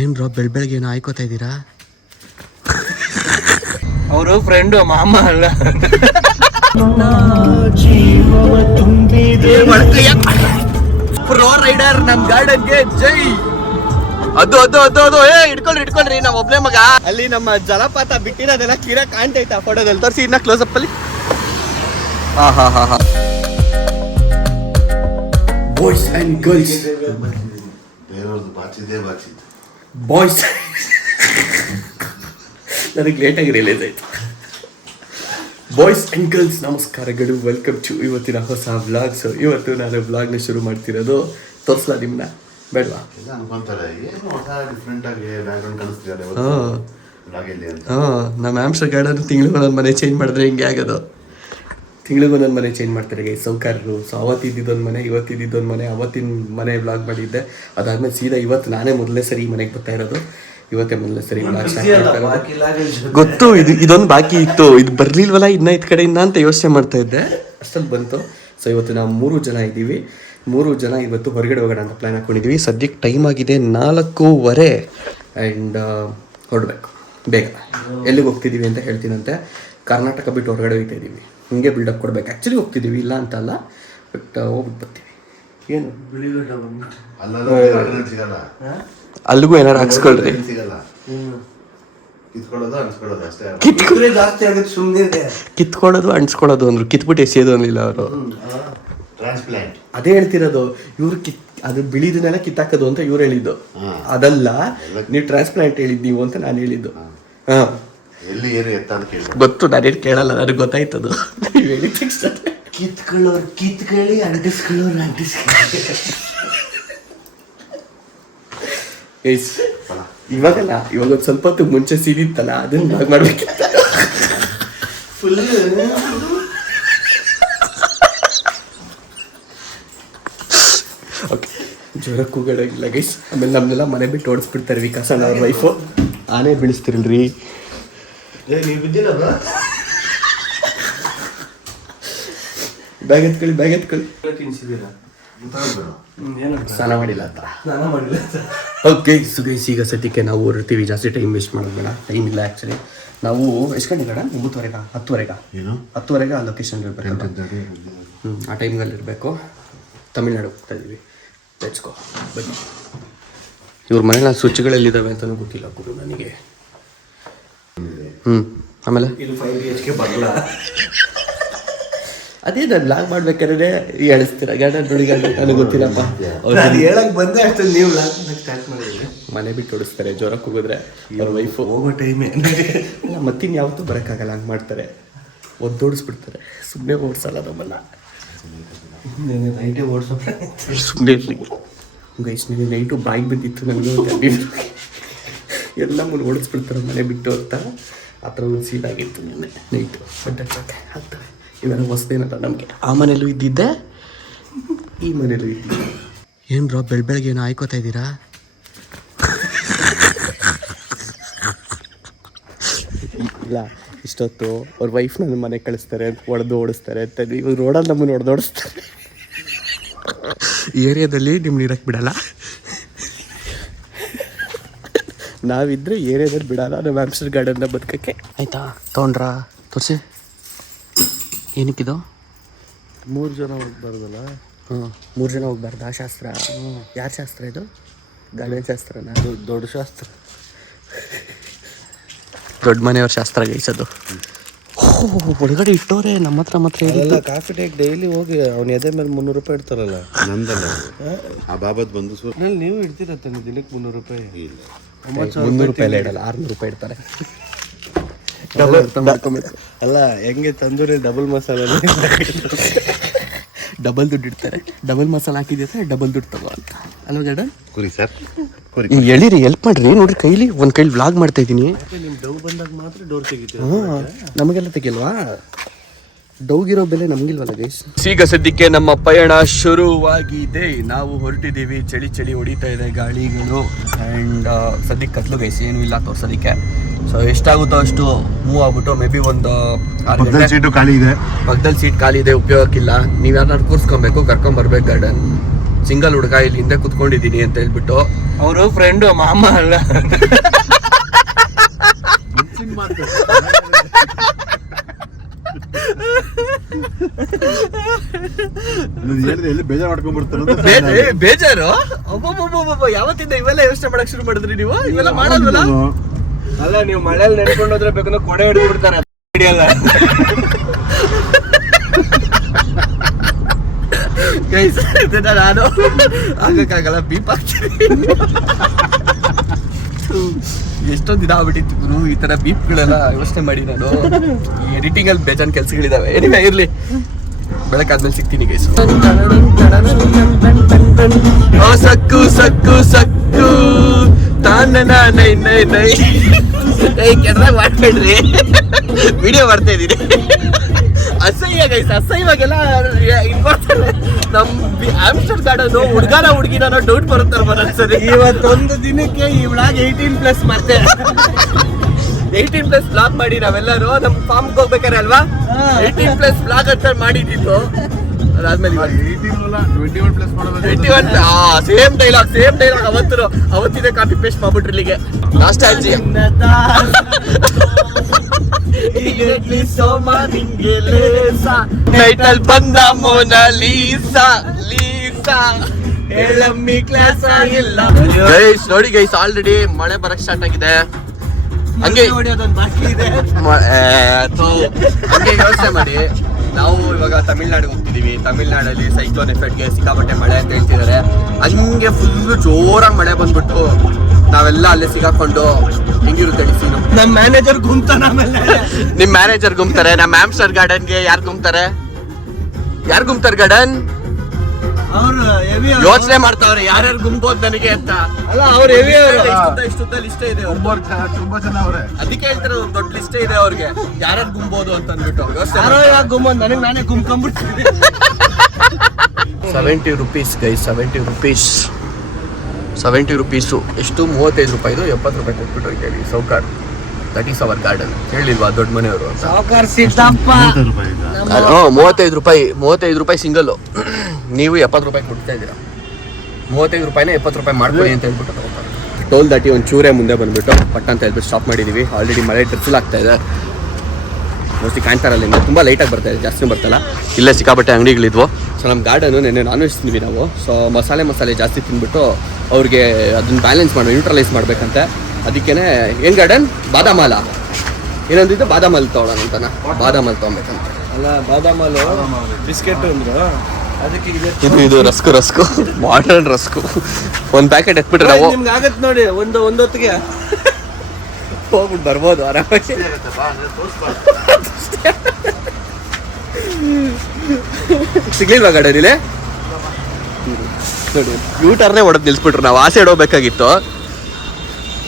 ಏನ್ ಬ್ರೋ ಬೆಳಗ್ಗೆ ಏನೋ ಆಯ್ಕೋತಾ ಇದ್ದೀರಾ? ಅವರು ಫ್ರೆಂಡ್ ಮಾಮ ಅಲ್ಲ. ಪ್ರೋ ರೈಡರ್ ನಮ್ ಗಾರ್ಡನ್ಗೆ ಜೈ. ಅದು ಇಟ್ಕೊಳ್ರಿ ನಾವ್ ಒಬ್ನೇ ಮಗ. ಅಲ್ಲಿ ನಮ್ಮ ಜಲಪಾತ ಬಿಟ್ಟಿರೋದೆಲ್ಲ ಕ್ಲಿಯರ್ ಕಾಣ್ತೈತಾ ಫೋಟೋದಲ್ಲಿ? ತೋರಿಸಿ ಇನ್ನ ಕ್ಲೋಸ್ ಅಪ್ ಅಲ್ಲಿ. ಹಾ ಬಾಯ್ಸ್ ಅಂಡ್ ಗರ್ಲ್ಸ್, ಬಾಯ್ಸ್ ನನಗೆ ಲೇಟಾಗಿ ರಿಲೀಸ್ ಆಯ್ತು. ಬಾಯ್ಸ್ ಅಂಡ್ ಗರ್ಲ್ಸ್ ನಮಸ್ಕಾರಗಳು, ವೆಲ್ಕಮ್ ಟು ಇವತ್ತಿನ ಹೊಸ ವ್ಲಾಗ್ಸ್. ಇವತ್ತು ನಾನು ವ್ಲಾಗ್ನ ಶುರು ಮಾಡ್ತಿರೋದು. ತೋರಿಸ್ಲಾ ನಿಮ್ಮನ್ನ? ಬೇಡವಾ? ನಮ್ಮ ಆಮ್ಸ್ಟರ್ ಗಾರ್ಡನ್ ತಿಂಗಳಿಗೊಂದೊಂದು ಮನೆ ಚೇಂಜ್ ಮಾಡಿದ್ರೆ ಹಿಂಗೆ ಆಗೋದು. ತಿಂಗಳಿಗೊಂದೊಂದು ಮನೆ ಚೇಂಜ್ ಮಾಡ್ತಾರೆ ಗೈ ಸೌಕರ್ಯರು. ಸೊ ಅವತ್ತಿದ್ದೊಂದು ಮನೆ, ಇವತ್ತಿದ್ದೊಂದು ಮನೆ. ಅವತ್ತಿನ ಮನೆ ವ್ಲಾಗ್ ಮಾಡಿದ್ದೆ, ಅದಾದ್ಮೇಲೆ ಸೀದಾ ಇವತ್ತು ನಾನೇ ಮೊದಲೇ ಸರಿ ಈ ಮನೆಗೆ ಬರ್ತಾ ಇರೋದು. ಇವತ್ತೇ ಮೊದಲೇ ಸರಿ ವ್ಲಾಗ್ ಸ್ಟಾರ್ಟ್ ಮಾಡ್ತಾ ಇರೋದು. ಗೊತ್ತು, ಇದೊಂದು ಬಾಕಿ ಇತ್ತು, ಇದು ಬರ್ಲಿಲ್ವಲ್ಲ ಇನ್ನ ಇದ್ ಕಡೆಯಿಂದ ಅಂತ ಯೋಚನೆ ಮಾಡ್ತಾ ಇದ್ದೆ. ಅಷ್ಟಲ್ಲಿ ಬಂತು. ಸೊ ಇವತ್ತು ನಾವು 3 ಜನ ಇದ್ದೀವಿ. 3 ಜನ ಇವತ್ತು ಹೊರಗಡೆ ಹೋಗೋಣ ಅಂತ ಪ್ಲ್ಯಾನ್ ಹಾಕೊಂಡಿದ್ದೀವಿ. ಸದ್ಯಕ್ಕೆ ಟೈಮ್ ಆಗಿದೆ 4:15 ಆ್ಯಂಡ್ ಹೊರಡಬೇಕು ಬೇಗ. ಎಲ್ಲಿಗೆ ಹೋಗ್ತಿದ್ದೀವಿ ಅಂತ ಹೇಳ್ತೀನಂತೆ. ಕರ್ನಾಟಕ ಬಿಟ್ಟು ಹೊರಗಡೆ ಹೋಗ್ತಾ ಇದ್ದೀವಿ. ಹಿಂಗೆ ಬಿಲ್ಡಪ್ ಕೊಡ್ಬೇಕು. ಆ್ಯಕ್ಚುಲಿ ಹೋಗ್ತಿದ್ದೀವಿ, ಇಲ್ಲ ಅಂತಲ್ಲ, ಬಟ್ ಹೋಗ್ಬಿಟ್ಟು ಬರ್ತೀವಿ. ಏನು ಅಲ್ಲಿಗೂ ಏನಾರು ಹಾಕ್ಸ್ಕೊಳ್ರಿ. ಕಿತ್ಕೊಳ್ಳೋದು ಅಂಟಿಸ್ಕೊಳ್ಳೋದು ಅಂದ್ರು, ಕಿತ್ಬಿಟ್ಟು ಎಸೆಯೋದು ಅಂದಿಲ್ಲ ಅವರು. ಅದೇ ಹೇಳ್ತಿರೋದು ಇವ್ರು. ಅದು ಬಿಳಿದನ್ನೆಲ್ಲ ಕಿತ್ತಾಕೋದು ಅಂತ ಇವ್ರು ಹೇಳಿದ್ದು. ಅದಲ್ಲ, ನೀವು ಟ್ರಾನ್ಸ್ಪ್ಲಾಂಟ್ ಹೇಳಿದ್ ನೀವು ಅಂತ ನಾನು ಹೇಳಿದ್ದು. ಗೊತ್ತು, ನಾನೇನು ಕೇಳಲ್ಲ, ನನಗೆ ಗೊತ್ತಾಯ್ತದು. ನೀವು ಹೇಳಿದ ತಕ್ಷಣ ಕಿತ್ಕೊಳ್ಳಿ ಅಂಟಿಸ್ಕೊಳ್ಳೋರು ಇವಾಗಲ್ಲ, ಇವಾಗ ಒಂದು ಸ್ವಲ್ಪ ಹೊತ್ತು ಮುಂಚೆ ಸೀದಿತ್ತಲ್ಲ, ಅದನ್ನ ಮಾಡ್ಬೇಕಿತ್ತ ಫುಲ್. ಓಕೆ, ಜ್ವರ ಕೂಗೋಗಿಲ್ಲ ಗೈಸ್. ಆಮೇಲೆ ನಮ್ಮನ್ನೆಲ್ಲ ಮನೆ ಬಿಟ್ಟು ಓಡಿಸ್ಬಿಡ್ತಾರೆ. ವಿಕಾಸ್ ಅವ್ರ ವೈಫು ಆನೆ ಬೀಳಿಸ್ತಿರಲ್ರಿ. ನೀವು ಬಿದ್ದಿಲ್ಲ ಬ್ಯಾಗ್ ಎತ್ಕೊಳ್ಳಿ. ತಿನ್ಸಿದ್ದೀರಾ? ಸ್ನಾನ ಮಾಡಿಲ್ಲ ಅಂತ. ಓಕೆ ಸುಗೈಸ್, ಈಗ ಸದ್ಯಕ್ಕೆ ನಾವು ಹೊರಡ್ತೀವಿ. ಜಾಸ್ತಿ ಟೈಮ್ ವೇಸ್ಟ್ ಮಾಡೋದು ಬೇಡ. ಟೈಮ್ ಇಲ್ಲ ಆ್ಯಕ್ಚುಲಿ. ನಾವು ಎಷ್ಟು ಗಂಟೆ ಬೇಡ? 10:30 ಆ ಲೊಕೇಶನ್ ಇರಬೇಕು. ಆ ಟೈಮ್ನಲ್ಲಿ ಇರಬೇಕು. ತಮಿಳ್ನಾಡು ಹೋಗ್ತಾ ಇದ್ದೀವಿ. ಲೆಟ್ಸ್ ಗೋ, ಬನ್ನಿ. ಇವ್ರ ಮನೆಯ ಸ್ವಿಚ್ಗಳೆಲ್ಲಿದ್ದಾವೆ ಅಂತಲೂ ಗೊತ್ತಿಲ್ಲ ಗುರು ನನಗೆ. ಆಮೇಲೆ ಇದು 5 BHK ಬರಲ್ಲ. ಅದೇ ನಾನು ಲಾಗ್ ಮಾಡ್ಬೇಕಾದ್ರೆ ಹೇಳಿಸ್ತೀರ ಗಾರ್ಡನ್ ನೋಡಿ ಗಾರ್ಡನ್, ನನಗೆ ಗೊತ್ತಿಲ್ಲಪ್ಪ. ಹೇಳಕ್ ಬಂದೆ ಅಷ್ಟೇ, ನೀವು ಲಾಗ್ ಸ್ಟಾರ್ಟ್ ಮಾಡಿದ್ರಿ. ಮನೆ ಬಿಟ್ಟು ಓಡಿಸ್ತಾರೆ ಜ್ವರ ಕೂಗಿದ್ರೆ. ಅವ್ರ ವೈಫು ಹೋಗೋ ಟೈಮೇ ಇಲ್ಲ, ಮತ್ತಿನ್ ಯಾವತ್ತೂ ಬರೋಕ್ಕಾಗಲ್ಲ, ಹಂಗೆ ಮಾಡ್ತಾರೆ. ಓಡಿಸ್ಬಿಡ್ತಾರೆ. ಸುಮ್ಮನೆ ಓಡಿಸಲ್ಲ ನಮ್ಮನ್ನ. ನೈಟೇ ಓಡಿಸೋ ಸುಮ್ಮನೆ ಗೈಸ್, ನೀವು ನೈಟು ಬಾಯಿಗೆ ಬಿದ್ದಿತ್ತು ನನಗೆ. ಎಲ್ಲ ಮುಂದೆ ಓಡಿಸ್ಬಿಡ್ತಾರೆ ಮನೆ ಬಿಟ್ಟು ಅಂತ. ಆ ಥರ ಒಂದು ಸೀನ್ ಆಗಿತ್ತು ನಿನ್ನೆ ನೈಟು. ಬಟ್ ಆಗ್ತವೆ ಇವೆಲ್ಲ ಹೊಸದೇನಲ್ಲ ನಮಗೆ. ಆ ಮನೇಲೂ ಇದ್ದಿದ್ದೆ, ಈ ಮನೇಲೂ ಇದ್ದಿದ್ದೆ. ಏನು ಬ್ರೋ ಬೆಳಗ್ಗೆ ಏನೋ ಆಯ್ಕೋತಾ ಇದ್ದೀರಾ? ಇಲ್ಲ, ಇಷ್ಟೊತ್ತು ಅವ್ರ ವೈಫ್ ನನ್ನ ಮನೆಗೆ ಕಳಿಸ್ತಾರೆ, ಓಡಿಸ್ತಾರೆ ಅಂತ. ಇವಾಗ ರೋಡಲ್ಲಿ ನಮ್ಮನ್ನು ಓಡಿಸ್ತಾರೆ. ಈ ಏರಿಯಾದಲ್ಲಿ ನಿಮ್ಗೆ ಇರಕ್ಕೆ ಬಿಡಲ್ಲ. ನಾವಿದ್ರೆ ಏರಿಯಾದಲ್ಲಿ ಬಿಡಲ್ಲ ನಮ್ಮ ಆಮ್ಸ್ಟರ್ ಗಾರ್ಡನ್ನ ಬದುಕಕ್ಕೆ. ಆಯಿತಾ? ತೊಗೊಂಡ್ರಾ? ತೋರಿಸಿ. ಏನಕ್ಕಿದು? 3 ಜನ ಹೋಗ್ಬಾರ್ದಲ್ಲ? 3 ಜನ ಹೋಗ್ಬಾರ್ದು. ಆ ಶಾಸ್ತ್ರ ಯಾರ ಶಾಸ್ತ್ರ ಇದು? ಗಾರ್ಡನ್ ಶಾಸ್ತ್ರನ? ದೊಡ್ಡ ಶಾಸ್ತ್ರ, ದೊಡ್ಡ ಮನೆಯವ್ರ ಶಾಸ್ತ್ರ ಗೈಸೋದು. ಒಳಗಡೆ ಇಟ್ಟೋರೆ ನಮ್ಮ ಹತ್ರ ಎಲ್ಲ. ಕಾಫಿ ಟೇಕ್ ಡೈಲಿ ಹೋಗಿ ಅವ್ನ ಎದೆ ಮೇಲೆ 300 ರೂಪಾಯಿ ಇಡ್ತಾರಲ್ಲ. ನಂದಲ್ಲ ಆ ಬಾಬತ್ ಬಂದು ನೀವು ಇಡ್ತೀರತ್ತ ದಿನಕ್ಕೆ 300 ರೂಪಾಯಿ? ಇಲ್ಲ, 300 ರೂಪಾಯಿ ಎಲ್ಲ ಇಡಲ್ಲ, 600 ರೂಪಾಯಿ ಇಡ್ತಾರೆ. ಅಲ್ಲ, ಹೆಂಗೆ ತಂದೂರಿ ಡಬಲ್ ಮಸಾಲೆ ಡಬಲ್ ದುಡ್ಡು ಇಡ್ತಾರೆ. ಡಬಲ್ ಮಸಾಲ ಹಾಕಿದ್ರೆ ಡಬಲ್ ದುಡ್ಡು ತಗೋ ಅಂತ ಅಲ್ವ ಗಾರ್ಡನ್? ಕುರಿ ಸರ್, ಎಳೀರಿ, ಹೆಲ್ಪ್ ಮಾಡ್ರಿ. ನೋಡ್ರಿ ಕೈಲಿ ಒಂದು ಕೈಲಿ ವ್ಲಾಗ್ ಮಾಡ್ತಾ ಇದ್ದೀನಿ. ನಿಮ್ಮ ಡವ್ ಬಂದಾಗ ಮಾತ್ರ ಡೋರ್ ತೆಗಿತೀವಿ. ನಮಗೆಲ್ಲ ತೆಗಿಲ್ವಾ? ಡೌಗಿರೋ ಬೆಲೆ ನಮ್ಗಿಲ್ವಲ್ಲ ಗೈಸ್. ಈಗ ಸದ್ಯಕ್ಕೆ ನಮ್ಮ ಪಯಣ ಶುರುವಾಗಿದೆ. ನಾವು ಹೊರಟಿದ್ದೀವಿ. ಚಳಿ ಹೊಡಿತಾ ಇದೆ, ಗಾಳಿಗಳು. ಆ್ಯಂಡ್ ಸದ್ಯಕ್ಕೆ ಕತ್ಲು ಗೈಸ್, ಏನೂ ಇಲ್ಲ ತೋರ್ಸೋದಕ್ಕೆ. ಸೊ ಎಷ್ಟಾಗುತ್ತೋ ಅಷ್ಟು ಮೂವ್ ಆಗ್ಬಿಟ್ಟು ಮೇ ಬಿ ಒಂದು 6 ಗಂಟೆ. ಸೀಟು ಖಾಲಿ ಇದೆ, ಪಕ್ಕದಲ್ಲಿ ಸೀಟ್ ಖಾಲಿ ಇದೆ, ಉಪಯೋಗಕ್ಕಿಲ್ಲ. ನೀವು ಯಾರನ್ನಾರು ಕೂರ್ಸ್ಕೊಬೇಕು, ಕರ್ಕೊಂಬರ್ಬೇಕು ಗಾರ್ಡನ್. ಸಿಂಗಲ್ ಹುಡುಗ ಇಲ್ಲಿ ಹಿಂದೆ ಕುತ್ಕೊಂಡಿದ್ದೀನಿ ಅಂತ ಹೇಳ್ಬಿಟ್ಟು ಅವರು ಫ್ರೆಂಡು ಮಾಮ ಅಲ್ಲ. ಬೇಜಾರು ಮಾಡ್ಕೊಂಡ್ಬಿಡ್ತಾರೆ. ಬೇಜಾರು ಒಬ್ಬೊಬ್ಬೊಬ್ಬೊಬ್ಬ ಯಾವತ್ತಿಂದ ಇವೆಲ್ಲ ಯೋಚನೆ ಮಾಡಕ್ ಶುರು ಮಾಡಿದ್ರಿ ನೀವು? ಇವೆಲ್ಲ ಮಾಡಲ್ವಲ್ಲ? ಅಲ್ಲ ನೀವು ಮಳೆಯಲ್ಲಿ ನೆನ್ಕೊಂಡು ಹೋದ್ರೆ ಬೇಕಂದ್ರೆ ಕೊಡೆ ಹಿಡಿದು ಬಿಡ್ತಾರೆ, ಹಿಡಿಯಲ್ಲ. ಇದನ್ನ ನಾನು ಆಗಕ್ಕಾಗಲ್ಲ, ಬೀಪ್ ಹಾಕ್ತೀನಿ. ಎಷ್ಟೊಂದು ದಿನ ಆಗ್ಬಿಟ್ಟಿತ್ತು ಗುರು ಈ ತರ ಬೀಪ್ಗಳೆಲ್ಲ ಯೋಚನೆ ಮಾಡಿ. ನಾನು ಈ ಎಡಿಟಿಂಗ್ ಅಲ್ಲಿ ಬೇಜಾನ್ ಕೆಲ್ಸಗಳಿದಾವೆ. ಏನಿವೆ ಇರ್ಲಿ, ಬೆಳಕಾದ್ಮೇಲೆ ಸಿಗ್ತೀನಿ ಗೈಸ್. ಸಕ್ಕು ಸಕ್ಕು ಸಕ್ಕು ತಾನ ನೈ ನೈ ನೈ. ಕೆಟ್ಟದಾಗ ಮಾಡ್ಬೇಡ್ರಿ, ವಿಡಿಯೋ ಮಾಡ್ತಾ ಇದೀನಿ. ಅಸಹ್ಯ ಗೈಸ್, ಅಸಹ್ಯವಾಗೆಲ್ಲ ಇನ್ಕೊಡ್ತಾರೆ. ನಮ್ ಆಮ್ಸ್ಟರ್ ಗಾರ್ಡನ್ ಹುಡುಗಾರ ಹುಡುಗಿನ ಡೌಟ್ ಬರುತ್ತಾರೆ ಮನಸ್ಸರಿ. ಇವತ್ತೊಂದು ದಿನಕ್ಕೆ ಈ ವ್ಲಾಗ್ 18+ ಮತ್ತೆ 18+ ವ್ಲಾಗ್ ಮಾಡಿ ನಾವೆಲ್ಲರೂ ನಮ್ ಫಾರ್ಮ್ಗೆ ಹೋಗ್ಬೇಕಾರೆ ಅಲ್ವಾ 18+ ವ್ಲಾಗ್ ಅಂತ ಮಾಡಿದ್ದು. ಅದಾದ್ಮೇಲೆ 21 ಸೇಮ್ ಡೈಲಾಗ್ ಅವತ್ತಿನ ಕಾಪಿ ಪೇಸ್ಟ್ ಮಾಡ್ಬಿಟ್ರಿ ಇಲ್ಲಿಗೆ. ಲಾಸ್ಟ್ ಆಲ್ಜಿ ಟೈಟಲ್ ಬಂದ ಮೊನಾಲಿಸಾ ಲೀಸಾ ಹೇಳಮ್ಮಿ ಕ್ಲಾಸ್ ಆಗಿಲ್ಲ. ಗೈಸ್ ನೋಡಿ ಗೈಸ್, ಆಲ್ರೆಡಿ ಮಳೆ ಬರಕ್ ಸ್ಟಾರ್ಟ್ ಆಗಿದೆ. ಹಂಗೆ ಯೋಚನೆ ಮಾಡಿ, ನಾವು ಇವಾಗ ತಮಿಳ್ನಾಡಿಗೆ ಹೋಗ್ತಿದೀವಿ. ತಮಿಳ್ನಾಡಲ್ಲಿ ಸೈಕ್ಲೋನ್ ಎಫೆಕ್ಟ್ಗೆ ಸಿಕ್ಕಾಪಟ್ಟೆ ಮಳೆ ಅಂತ ಹೇಳ್ತಿದ್ದಾರೆ. ಹಂಗೆ ಫುಲ್ ಜೋರಾಗಿ ಮಳೆ ಬಂದ್ಬಿಟ್ಟು ನಾವೆಲ್ಲ ಅಲ್ಲೇ ಸಿಗಾಕೊಂಡು ಹೆಂಗಿರುತ್ತೆ ಸೀನು. ನಮ್ಮ ಮ್ಯಾನೇಜರ್ ಗುಮ್ತಾನೆ. ಆಮೇಲೆ ನಿಮ್ ಮ್ಯಾನೇಜರ್ ಗುಮ್ತಾರೆ. ನಮ್ಮ ಆಮ್ಸ್ಟರ್ ಗಾರ್ಡನ್ಗೆ ಯಾರು ಗುಮ್ತಾರೆ ಗಾರ್ಡನ್? ಯೋಚನೆ ಮಾಡ್ತಾವ್ರೆ ಯಾರ್ಯಾರು ಗುಂಬೋದು ನನಗೆ ಅಂತ. ಅಲ್ಲ ಅವ್ರು ಇಷ್ಟುದ್ದ ಲಿಸ್ಟ್ ಇದೆ, ತುಂಬಾ ಚೆನ್ನಾವ್ರೆ. ಅದಕ್ಕೆ ಹೇಳ್ತಾರೆ ಒಂದು ದೊಡ್ಡ ಲಿಸ್ಟ್ ಇದೆ ಅವ್ರಿಗೆ ಯಾರ್ಯಾರು ಗುಂಬೋದು ಅಂತ ಅಂದ್ಬಿಟ್ಟು. ಗುಂಬೋದು ನನಗೆ ನಾನೇ ಗುಂಬ್ಕೊಂಡ್ಬಿಡ್ತೀನಿ. 70 rupees ಗೈಸ್, 70 rupees. 70 rupees ಎಷ್ಟು? 35 ರೂಪಾಯಿದು 70 ರೂಪಾಯಿ ಕೊಟ್ಬಿಟ್ರು ಕೇಳಿ ಸೌಕಾರ್. That is our garden. ಹೇಳಿಲ್ವಾ ದೊಡ್ಡ ಮನೆಯವರು ಅಂತ. 35 ರೂಪಾಯಿ ಸಿಂಗಲ್. ನೀವು 70 ರೂಪಾಯಿ ಕೊಡ್ತಾ ಇದ್ದೀರಾ. 35 ರೂಪಾಯಿನ 70 ರೂಪಾಯಿ ಮಾಡ್ಕೊಳ್ಳಿ ಅಂತ ಹೇಳ್ಬಿಟ್ಟು ತಗೋತಾರೆ. ಟೋಲ್ ದಾಟಿ ಒಂದು ಚೂರೇ ಮುಂದೆ ಬಂದ್ಬಿಟ್ಟು ಪಟ್ಟ ಅಂತ ಹೇಳ್ಬಿಟ್ಟು ಸ್ಟಾಪ್ ಮಾಡಿದ್ದೀವಿ. ಆಲ್ರೆಡಿ ಮಳೆ ಟ್ರಿಫುಲ್ ಆಗ್ತಾ ಇದೆ. ಮೋಸ್ಟ್ಲಿ ಕಾಣ್ತಾರಲ್ಲ, ಇನ್ನು ತುಂಬ ಲೈಟಾಗಿ ಬರ್ತಾ ಇದೆ, ಜಾಸ್ತಿ ಬರ್ತಲ್ಲ. ಇಲ್ಲೇ ಸಿಕ್ಕಾಪಟ್ಟೆ ಅಂಗಡಿಗಳಿದ್ವು. ಸೊ ನಮ್ಮ ಗಾರ್ಡನು ನೆನ್ನೆ ನಾನ್ ವೆಜ್ ತಿಂದ್ವಿ ನಾವು. ಸೊ ಮಸಾಲೆ ಜಾಸ್ತಿ ತಿಂದ್ಬಿಟ್ಟು ಅವ್ರಿಗೆ ಅದನ್ನ ಬ್ಯಾಲೆನ್ಸ್ ಮಾಡಿ ನ್ಯೂಟ್ರಲೈಸ್ ಮಾಡ್ಬೇಕಂತೆ. ಅದಕ್ಕೇ ಏನು ಗಾರ್ಡನ್ ಬಾದಾಮಲ ಏನಂದಿದ್ದು, ಬಾದಾಮಲ್ ತೊಗೊಳೋಣ ಅಂತನ. ಬಾದಾಮಲ್ ತೊಗೊಬೇಕಂತ. ಅಲ್ಲ ಬಾದಾಮಲು ಬಿಸ್ಕೆಟ್ ಅಂದ್ರು, ಅದಕ್ಕೆ ಇದು ರಸ್ಕು ಮಾಡರ್ನ್ ರಸ್ಕು. ಒಂದು ಪ್ಯಾಕೆಟ್ ಎತ್ಬಿಟ್ರೆ ನಾವು ನಿಮ್ಗೆ ಆಗತ್ತೆ ನೋಡಿ. ಒಂದು ಹೊತ್ತಿಗೆ ಹೋಗ್ಬಿಟ್ಟು ಬರ್ಬೋದು ಆರಾಮಾಗಿ. ಸಿಗ್ಲಿಲ್ವಾ ಗಾರ್ಡನ್? ನೋಡಿ ಯೂಟರ್ನೇ ಹೊಡೆದು ನಿಲ್ಸ್ಬಿಟ್ರು. ನಾವು ಆ ಸೈಡ್ ಹೋಗ್ಬೇಕಾಗಿತ್ತು,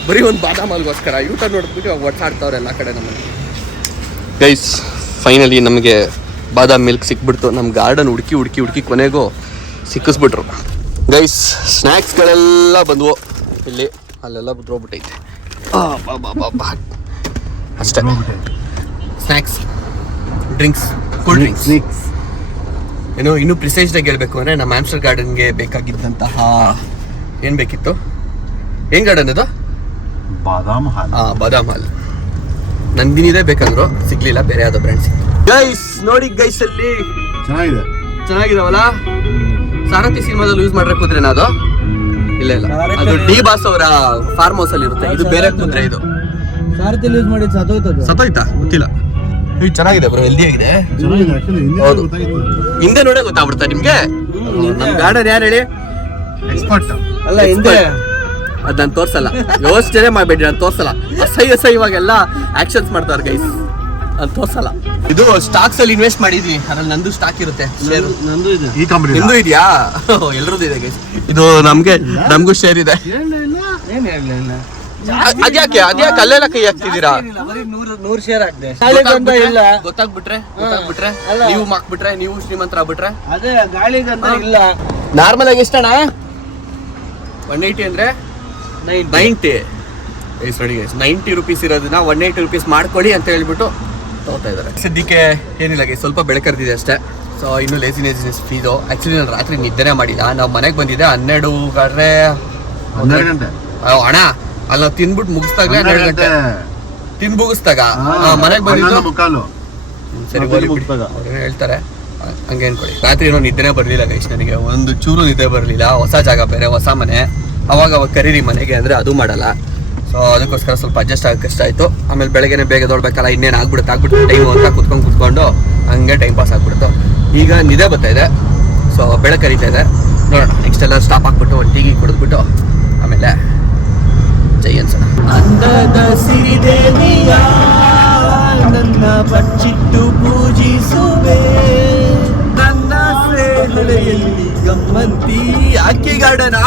ಬರೀ ಒಂದು ಬಾದಾಮಲ್ಗೋಸ್ಕರ ಯೂಟರ್ನ್ ಹೊಡೆದ್ಬಿಟ್ಟು ಇವಾಗ ಒಟ್ಟಾಡ್ತಾವ್ರೆ ಎಲ್ಲ ಕಡೆ ನಮ್ಮಲ್ಲಿ. ಗೈಸ್ ಫೈನಲಿ ನಮಗೆ ಬಾದಾಮ್ ಮಿಲ್ಕ್ ಸಿಕ್ಬಿಡ್ತು. ನಮ್ಮ ಗಾರ್ಡನ್ ಹುಡುಕಿ ಕೊನೆಗೂ ಸಿಕ್ಕಿಸ್ಬಿಟ್ರು ಗೈಸ್. ಸ್ನ್ಯಾಕ್ಸ್ಗಳೆಲ್ಲ ಬಂದವು ಇಲ್ಲಿ, ಅಲ್ಲೆಲ್ಲ ಬಿದ್ದೋಗ್ಬಿಟ್ಟೈತೆ. ಅಷ್ಟೇ ಸ್ನ್ಯಾಕ್ಸ್, ಡ್ರಿಂಕ್ಸ್, ಕೂಲ್ ಡ್ರಿಂಕ್ಸ್. ಏನೋ ಇನ್ನೂ ಪ್ರಿಸೈಸ್ಡಾಗಿ ಹೇಳ್ಬೇಕು ಅಂದರೆ ನಮ್ಮ ಆಮ್ಸ್ಟರ್ ಗಾರ್ಡನ್ಗೆ ಬೇಕಾಗಿದ್ದಂತಹ ಏನು ಬೇಕಿತ್ತು? ಏನು ಗಾರ್ಡನ್ ಅದು? ಬಾದಾಮ್ ಹಾಲ್. ನಂದಿನಿದೆ ಬೇಕಂದ್ರು ಸಿಗ್ಲಿಲ್ಲ, ಬೇರೆ ಯಾವ್ದೋ ಬ್ರ್ಯಾಂಡ್ ಸಿಕ್ತು. ಗೈಸ್ ನೋಡಿ ಗೈಸ್, ಅಲ್ಲಿ ಚೆನ್ನಾಗಿದಾವಲ್ಲ. ಸಾರಥಿ ಸಿನಿಮಾದಲ್ಲಿ ಯೂಸ್ ಮಾಡ್ರೆ ಕುದುರೆನ ಅದು? ಇಲ್ಲ ಅದು ಡಿ ಬಾಸ್ ಅವರ ಫಾರ್ಮ್ ಹೌಸ್ ಅಲ್ಲಿ ಇರುತ್ತೆ. ಇದು ಬೇರೆ ಕುದುರೆ. ಇದು ಸಾರಥಿಯಲ್ಲಿ ಯೂಸ್ ಮಾಡಿ ಸತ್ತೋಯ್ತಾ ಗೊತ್ತಿಲ್ಲ. ಇದು ಚೆನ್ನಾಗಿದೆ ಬ್ರೋ, ಹೆಲ್ದಿ ಆಗಿದೆ. ಹೌದು, ಹಿಂದೆ ನೋಡೇ ಗೊತ್ತಾಗ್ಬಿಡ್ತಾ ನಿಮ್ಗೆ. ನಮ್ ಗಾರ್ಡನ್ ಯಾರು ಹೇಳಿ? ಎಕ್ಸ್ಪರ್ಟ್ ಅಲ್ಲ, ಹಿಂದೆ ಅದ್ ನಾನು ತೋರ್ಸಲ್ಲ. ಯೋಚನೆ ಮಾಡ್ಬೇಡಿ, ನಾನು ತೋರ್ಸಲ್ಲ. ಅಸಹ್ಯವಾಗೆಲ್ಲ ಆಕ್ಷನ್ಸ್ ಮಾಡ್ತಾವ್ರ ಗೈಸ್, ಅದು ತೋರ್ಸಲ್ಲ. ಇದು ಸ್ಟಾಕ್ಸ್ ಅಲ್ಲಿ ಇನ್ವೆಸ್ಟ್ ಮಾಡಿದ್ವಿ, ಅದ್ರಲ್ಲಿ ನಂದು ಸ್ಟಾಕ್ ಇರುತ್ತೆ. ನಿಮ್ದು ಇದೆಯಾ? ಎಲ್ರದ್ದು ಇದೆ ಗೈಸ್. ಇದು ನಮ್ಗೂ ಶೇರ್ ಇದೆ. ಅದ್ಯಾಕೆ ಅಲ್ಲೆಲ್ಲ ಕೈ ಹಾಕ್ತಿದ್ದೀರಾ? 100 ಶೇರ್ ಆಗ್ತದೆ. ಗೊತ್ತಾಗ್ಬಿಟ್ರೆ ನೀವು ಹಾಕ್ಬಿಟ್ರೆ ನೀವು ಶ್ರೀಮಂತರ ಆಗ್ಬಿಟ್ರೆ ಅದೇ ಗಾಳಿಗಂತ ಇಲ್ಲ. ನಾರ್ಮಲ್ ಆಗಿ ಎಷ್ಟಣ್ಣ? 180 ಅಂದ್ರೆ 90 90 ರೂಪೀಸ್ ಇರೋದನ್ನ 180 ರೂಪೀಸ್ ಮಾಡ್ಕೊಳ್ಳಿ ಅಂತ ಹೇಳ್ಬಿಟ್ಟು ತಗೋತಾ ಇದ್ದಾರೆ. ಸದ್ಯಕ್ಕೆ ಏನಿಲ್ಲ, ಸ್ವಲ್ಪ ಬೆಳಕರ್ದಿದೆ ಅಷ್ಟೇ. ಸೊ ಇನ್ನು ಲೇಸಿನೆಸ್ ಫೀಸು. ಆ್ಯಕ್ಚುಲಿ ನಾನು ರಾತ್ರಿ ನಿದ್ದೆನೇ ಮಾಡಿಲ್ಲ. ನಾವು ಮನೆಗೆ ಬಂದಿದ್ದೆ 12 ಗಂಟೆ 12 ಗಂಟೆ ಅಣ್ಣ ಅಲ್ಲಿ ನಾವು ತಿನ್ಬಿಟ್ಟು ಮುಗಿಸ್ದಾಗ 12 ಗಂಟೆ ತಿನ್ ಮುಗಿಸ್ದಾಗ ಮನೆಗೆ ಬಂದಿದ್ದು ಮುಕ್ಕಾಲು ಸರಿ ಹೋಗ್ಲಿ ಬಿಡಿ. ಅವ್ರೇನೋ ಹೇಳ್ತಾರೆ ಹಂಗೆ ಅನ್ಕೊಳ್ಳಿ. ರಾತ್ರಿ ಏನೋ ನಿದ್ದೆನೇ ಬರಲಿಲ್ಲ ಗೈಸ್, ನನಗೆ ಒಂದು ಚೂರು ನಿದ್ದೆ ಬರಲಿಲ್ಲ. ಹೊಸ ಜಾಗ ಬೇರೆ, ಹೊಸ ಮನೆ, ಅವಾಗ ಕರೀರಿ ಮನೆಗೆ ಅಂದರೆ ಅದು ಮಾಡಲ್ಲ. ಸೊ ಅದಕ್ಕೋಸ್ಕರ ಸ್ವಲ್ಪ ಅಡ್ಜಸ್ಟ್ ಆಗಕ್ಕೆ ಕಷ್ಟ ಆಯಿತು. ಆಮೇಲೆ ಬೆಳಗ್ಗೆನೇ ಬೇಗ ದೊಡ್ಬೇಕಲ್ಲ, ಇನ್ನೇನು ಆಗ್ಬಿಟ್ಟು ಟೈಮು ಅಂತ ಕುತ್ಕೊಂಡು ಹಂಗೆ ಟೈಮ್ ಪಾಸ್ ಆಗ್ಬಿಡ್ತು. ಈಗ ನಿದ್ದೆ ಬರ್ತಾ ಇದೆ, ಸೊ ಬೆಳಕು ಕರೀತಾ ಇದೆ. ನೋಡೋಣ, ನೆಕ್ಸ್ಟ್ ಎಲ್ಲ ಸ್ಟಾಪ್ ಹಾಕ್ಬಿಟ್ಟು ಒಂದು ಟೀ ಕುಡಿದ್ಬಿಟ್ಟು ಆಮೇಲೆ ಜೈ ಅನ್ಸೋಣ. ಅಂದದ ಸಿರಿದೇವಿಯ ನನ್ನ ಬಚ್ಚಿಟ್ಟು ಪೂಜಿಸುವೆ, ನನ್ನ ಸೇಹಳೆಯಲ್ಲಿ ಗಮ್ಮಂತಿ. ಅಕ್ಕಿ ಗಾರ್ಡನ್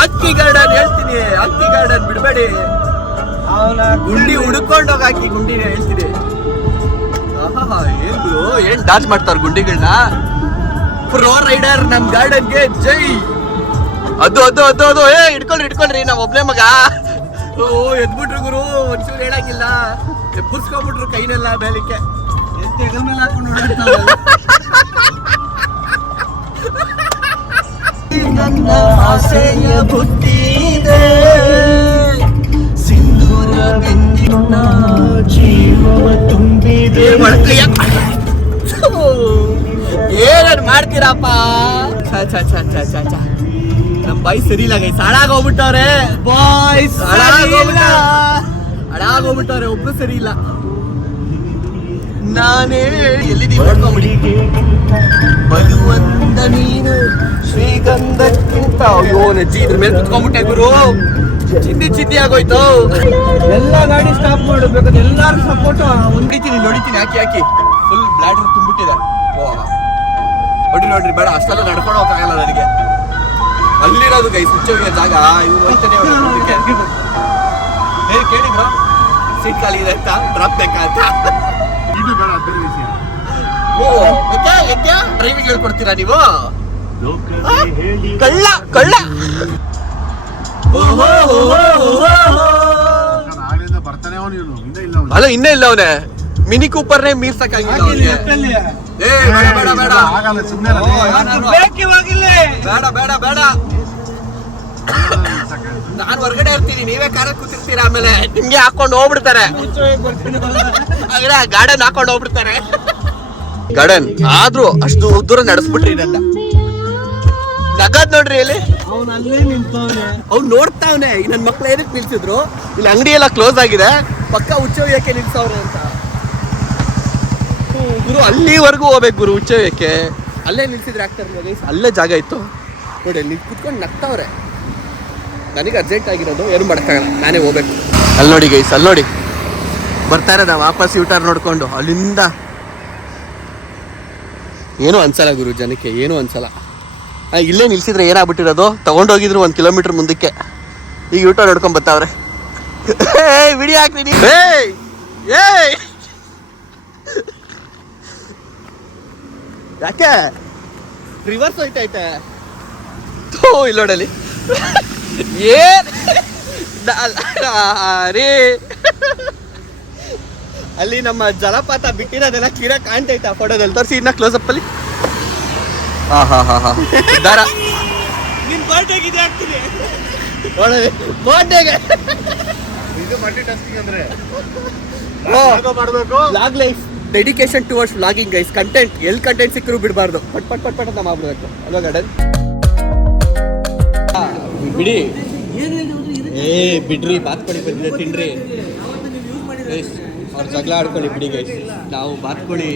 ಹೇಳ್ತೀನಿ, ಅಕ್ಕಿ ಗಾರ್ಡನ್ ಬಿಡಬೇಡಿ. ಗುಂಡಿ ಹುಡ್ಕೊಂಡೋಗ ಹಾಕಿ ಗುಂಡಿನ ಹೇಳ್ತೀನಿ. ಏನ್ ಗುರು, ಏನ್ ಡಾನ್ಸ್ ಮಾಡ್ತಾರ ಗುಂಡಿಗಳನ್ನ. ಪ್ರೋ ರೈಡರ್ ನಮ್ ಗಾರ್ಡನ್ಗೆ ಜೈ. ಅದು ಹಿಡ್ಕೊಳ್ರಿ ನಾವ್ ಒಬ್ನೇ ಮಗ. ಓ ಎದ್ಬಿಟ್ರು ಗುರು, ಒಂಚೂರು ಹೇಳಂಗಿಲ್ಲ, ಎಬ್ಬರ್ಸ್ಕೊಂಡ್ಬಿಟ್ರು ಕೈನೆಲ್ಲ ಬೇಲಿಕ್ಕೆ. ಮೇಲೆ ಹಾಕೊಂಡು ಓಡಾಡ್ತಾವೆ. ನನ್ನ ಆಸೆಯ ಬುಟ್ಟಿದೆ, ಸಿಂಧೂರ ಬೆಂದಿನ ಜೀವವ ತುಂಬಿದೆ. ಏನೇನ್ ಮಾಡ್ತೀರಪ್ಪ. ನಮ್ ಬಾಯ್ ಸರಿ ಇಲ್ಲ ಗೈಸ್, ಹಾಳಾಗೋಗ್ಬಿಟ್ಟವ್ರೆ ಬಾಯ್ಸ್, ಹಾಳಾಗೋಗ್ಬಿಟ್ಟವ್ರೆ. ಒಬ್ರು ಸರಿ ಇಲ್ಲ. ನಾನೇ ಎಲ್ಲಿದ್ದೀವಿ ನೋಡ್ಕೊಂಬಿಡಿ. ಬರುವಂತ ನೀನು ಶ್ರೀಗಂಧಕ್ಕಿಂತ. ಅಯ್ಯೋ ನಜ್ಜಿ, ಇದ್ರ ಮೇಲೆ ಕುತ್ಕೊಂಡ್ಬಿಟ್ಟೆ ಗುರು, ಚಿಂದಿ ಆಗೋಯ್ತು. ಎಲ್ಲ ಗಾಡಿ ಸ್ಟಾಪ್ ಮಾಡಬೇಕು, ಎಲ್ಲಾರು ಸಪೋರ್ಟ್ ನೋಡಿತೀನಿ ಹಾಕಿ ಫುಲ್ ಬ್ಲಾಡರ್ ತುಂಬಿಟ್ಟಿದೆ. ನೋಡ್ರಿ ಬೇಡ, ಅಷ್ಟೆಲ್ಲ ನಡ್ಕೊಂಡು ಹೋಗಕ್ಕಾಗಲ್ಲ ನನಗೆ. ಅಲ್ಲಿರೋದು ಗೈ ಸುಚ್ಚೋಗಿರೋ ಜಾಗ, ಇವು ಹೋಗ್ತಾನೆ ಕೇಳಿದ್ರು ಸೀಟ್ ಖಾಲಿ ಇದೆ ಅಂತ, ಡ್ರಾಪ್ ಬೇಕಂತ. ಇದು ಬೇಡ, ಬೇರೆ ವಿಷಯ. ಓ ಡ್ರೈವಿಂಗ್ ಹೇಳ್ಕೊಡ್ತೀರಾ ನೀವು? ಕಳ್ಳ ಆಗ್ಲಿಂದ ಬರ್ತಾನೆ ಅವನು, ಇವನು ಅಲ್ಲ ಇನ್ನೇ ಇಲ್ಲ ಅವನೇ. ಮಿನಿ ಕೂಪರ್ನೇ ಮೀರ್ಸಕ್ಕಾಗಿಲ್ಲ ಅವ್ನಿಗೆ. ಬೇಡ ಆಗಲ್ಲ, ಸುಮ್ಮನೆ ಬೇಡ ನಾನು ಹೊರಗಡೆ ಇರ್ತೀನಿ, ನೀವೇ ಕಾರಲ್ಲಿ ಕೂತಿರ್ತೀರ, ಆಮೇಲೆ ನಿಮ್ಗೆ ಹಾಕೊಂಡು ಹೋಗ್ಬಿಡ್ತಾರೆ. ಗಾರ್ಡನ್ ಹಾಕೊಂಡು ಹೋಗ್ಬಿಡ್ತಾರೆ. ಗಾರ್ಡನ್ ಆದ್ರೂ ಅಷ್ಟು ದೂರ ನಡೆಸ್ಬಿಟ್ರಿ ನನ್ನ. ನಗದ್ ನೋಡ್ರಿ ಇಲ್ಲಿ, ಅವ್ನು ನೋಡ್ತಾವ್ನೆ. ನನ್ನ ಮಕ್ಳು ಏನಕ್ಕೆ ನಿಲ್ಸಿದ್ರು, ಇಲ್ಲಿ ಅಂಗಡಿ ಎಲ್ಲ ಕ್ಲೋಸ್ ಆಗಿದೆ, ಪಕ್ಕ ಹುಚ್ಚೋಯ್ಯಕ್ಕೆ ನಿಲ್ಸವ್ರೆ ಅಂತ. ಗುರು ಅಲ್ಲಿವರೆಗೂ ಹೋಗ್ಬೇಕು ಗುರು, ಹುಚ್ಚೋಯ್ಯಕ್ಕೆ. ಅಲ್ಲೇ ನಿಲ್ಸಿದ್ರೆ ಆಗ್ತಾರೆ, ಅಲ್ಲೇ ಜಾಗ ಇತ್ತು ನೋಡಿ, ಅಲ್ಲಿ ಕುತ್ಕೊಂಡು ನಗ್ತಾವ್ರೆ. ನನಗೆ ಅರ್ಜೆಂಟ್ ಆಗಿರೋದು, ಏನು ಮಾಡೋಕ್ಕಾಗಲ್ಲ, ನಾನೇ ಹೋಗ್ಬೇಕು. ಅಲ್ಲಿ ನೋಡಿ ಗೈಸ್, ಅಲ್ಲಿ ನೋಡಿ ಬರ್ತಾ ಇರೋದ ವಾಪಸ್ ಯೂಟರ್ ನೋಡ್ಕೊಂಡು. ಅಲ್ಲಿಂದ ಏನೂ ಅನ್ಸಲ್ಲ ಗುರು, ಜನಕ್ಕೆ ಏನೂ ಅನ್ಸಲ್ಲ. ಇಲ್ಲೇ ನಿಲ್ಸಿದ್ರೆ ಏನಾಗ್ಬಿಟ್ಟಿರೋದು, ತಗೊಂಡೋಗಿದ್ರು 1 ಕಿಲೋಮೀಟರ್ ಮುಂದಕ್ಕೆ. ಈಗ ಯೂಟರ್ ನೋಡ್ಕೊಂಡ್ ಬರ್ತಾವ್ರೆ. ವಿಡಿಯೋ ಹಾಕ್ತೀನಿ. ಯಾಕೆ ರಿವರ್ಸ್ ಹೋಯ್ತೈತೆ ಇಲ್ಲಿ ನೋಡಲಿ. ಏನ್ ರೇ, ಅಲ್ಲಿ ನಮ್ಮ ಜಲಪಾತ ಬಿಟ್ಟಿರೋದೆಲ್ಲ ಕ್ಲಿಯರ್ ಕಾಣ್ತೈತೆ ಆ ಫೋಟೋದಲ್ಲಿ. ತೋರಿಸಿ ಇನ್ನ ಕ್ಲೋಸ್ ಅಪ್ ಅಲ್ಲಿ. ದಾರ ನಿನ್ ಬರ್ಡೇಗೆ ಆಗ್ತೀನಿ ಬರ್ಡೇಗೆ. ಇದು ಮಲ್ಟಿ ಟಾಸ್ಕಿಂಗ್ ಅಂದ್ರೆ ಮಾಡಬೇಕು. Log life dedication towards vlogging guys. Content ಎಲ್ಲಿ ಕಂಟೆಂಟ್ ಸಿಕ್ಕರೂ ಬಿಡಬಾರ್ದು, ಪಟ್ ಅಂತ ಮಾಡ್ಬಿಡ್ಬೇಕು. ಅಲ್ವಾ ಗಾರ್ಡನ್? ಬಿಡಿ ಬಿಡ್ರಿ, ಬಾತ್ಕೋಳಿ ಬಂದಿದೆ ತಿನ್ರಿ. ಅವ್ರು ಜಗಳ ಆಡ್ಕೊಳ್ಳಿ ಬಿಡಿ ಗೈಸ್, ನಾವು ಬಾತ್ಕೋಳಿ